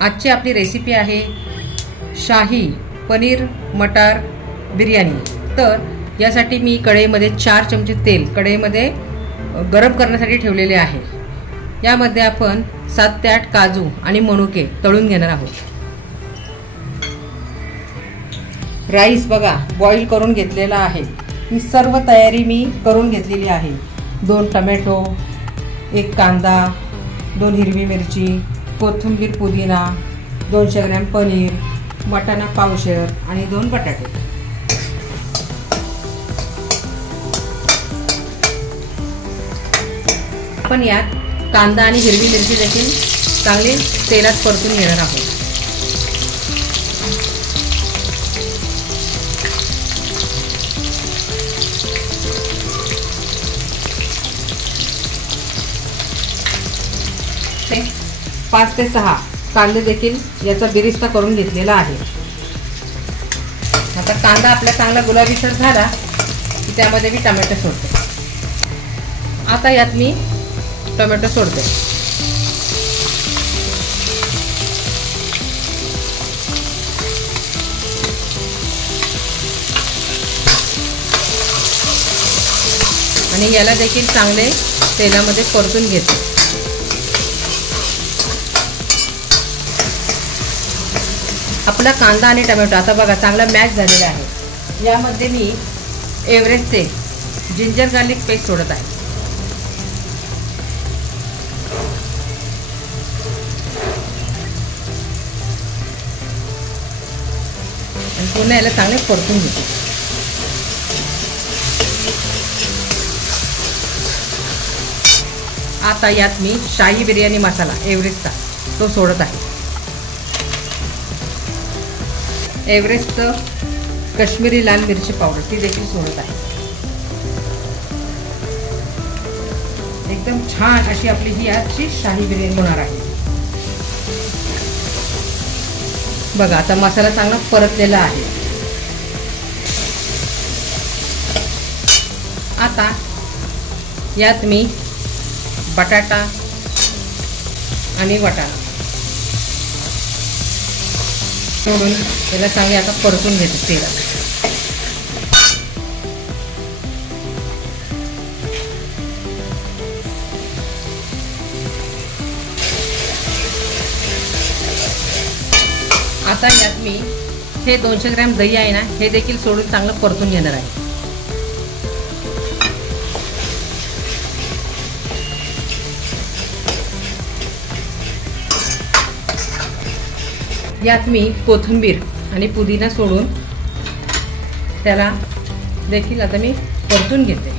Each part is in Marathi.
आजची आपली रेसिपी आहे शाही पनीर मटार बिर्याणी। तर यासाठी मी कढईमध्ये 4 चमचे तेल कढईमध्ये गरम करण्यासाठी ठेवलेले आहे। यामध्ये आपण 7 ते 8 काजू आणि मनुके तळून घेणार आहोत। राईस बघा बॉईल करून घेतलेला आहे। ही सर्व तयारी मी करून घेतलेली आहे। 2 टोमॅटो, 1 कांदा, 2 हिरवी मिरची, कोथिंबीर, पुदिना, 200 ग्रॅम पनीर, वाटाणा पावशेर आणि 2 बटाटे। आपण यात कांदा आणि हिरवी मिरची देखील चांगली तेलात परतून घेणार आहोत। ते 5 ते 6 कांदे देखील याचा बिरिस्ता करून घेतलेला आहे। आता कांदा आपला चांगला गुलाबीसर झाला की त्यामध्ये मी टोमॅटो सोडते। आता यात मी टोमॅटो सोडते। आणि याला देखील चांगले तेलामध्ये परतून घेते। आपला कांदा आणि टोमॅटो आता बघा चांगला मॅच झालेला आहे। यामध्ये मी एव्हरेस्टचे जिंजर गार्लिक पेस्ट सोडत आहे। आणि पुन्हा याला चांगले परतून घेते। आता यात मी शाही बिर्याणी मसाला एव्हरेस्टचा तो सोडत आहे। एव्हरेस्टचं काश्मीरी लाल मिरची पावडर ती देखील सोडत आहे। एकदम छान अशी आपली ही आजची शाही बिर्याणी होणार आहे। बघा आता मसाला चांगला परतलेला आहे। आता यात मी बटाटा आणि वाटाणा सोडून याला चांगले आता परतून घेते तेलात। आता यात मी हे 200 ग्रॅम दही आहे ना हे देखील सोडून चांगलं परतून घेणार आहे। यात मी कोथिंबीर आणि पुदिना सोडून त्याला देखील आता मी परतून घेते।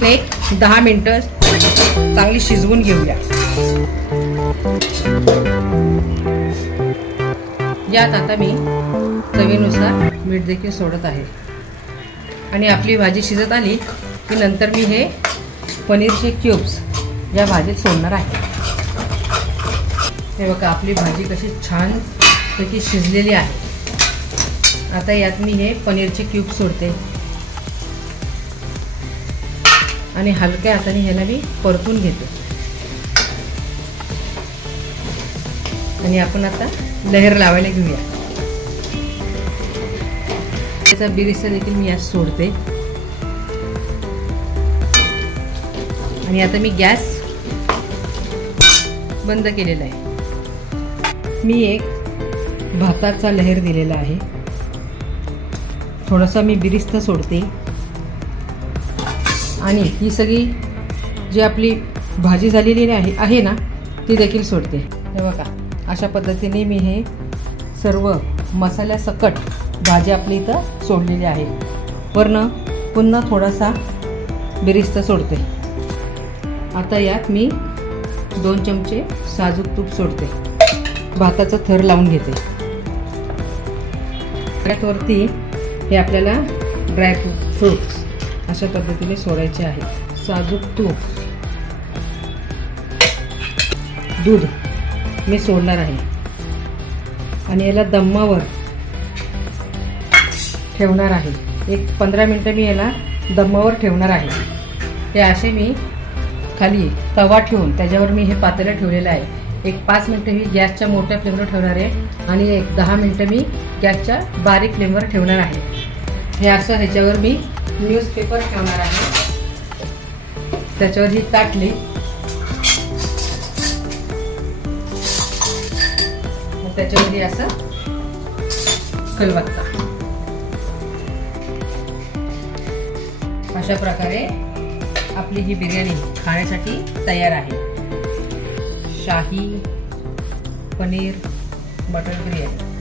ते 10 मिनिटं चांगली शिजवून घेऊया। यात आता मी चवीनुसार मीठ देखील सोडत आहे। आणि आपली भाजी शिजत आली की नंतर मी हे पनीरचे क्यूब्स या भाजीत सोडणार आहे। हे बघा आपली भाजी कशी छान पैकी शिजलेली आहे। आता यात मी हे पनीरचे क्यूब सोडते आणि हलक्या हाताने ह्याला मी परतून घेते। आणि आपण आता लहर लावायला घेऊया। त्याचा बिरिस्ता देखील मी यात सोडते। आणि आता मी गॅस बंद केलेला आहे। मी एक भाताचा लहर दिलेला आहे। थोडासा मी बिरिस्ता सोडते आणि ही सगळी जी आपली भाजी झालेली आहे ना ती देखील सोडते। हे बघा अशा पद्धतीने मी हे सर्व मसाल्यासकट भाजी आपली इथं सोडलेली आहे। वरनं पुन्हा थोडासा बिरिस्ता सोडते। आता यात मी 2 चमचे साजूक तूप सोडते। भाताचा थर लावून घेते। त्यावरती हे आपल्याला ड्रायफ्रूट्स अशा पद्धतीने सोडायचे आहे। साजूक तूप, दूध मी सोडणार आहे आणि याला दम्मावर ठेवणार आहे। एक 15 मिनिटं मी याला दम्मावर ठेवणार आहे। हे असे मी खाली तवा ठेवून त्याच्यावर मी हे पातेलं ठेवलेलं आहे। एक 5 मिनटं मी गॅसच्या मोठ्या फ्लेमवर ठेवणार आहे आणि एक 10 मिनटं मी गॅसच्या बारीक फ्लेमवर ठेवणार आहे. हे असं ह्याच्यावर मी न्यूजपेपर ठेवणार आहे. त्याच्यावर ही ताटली त्याच्यावरती असं खलबत्ता. अशा प्रकारे आपली ही बिर्याणी खाण्यासाठी तयार आहे. शाही पनीर मटन बिर्याणी.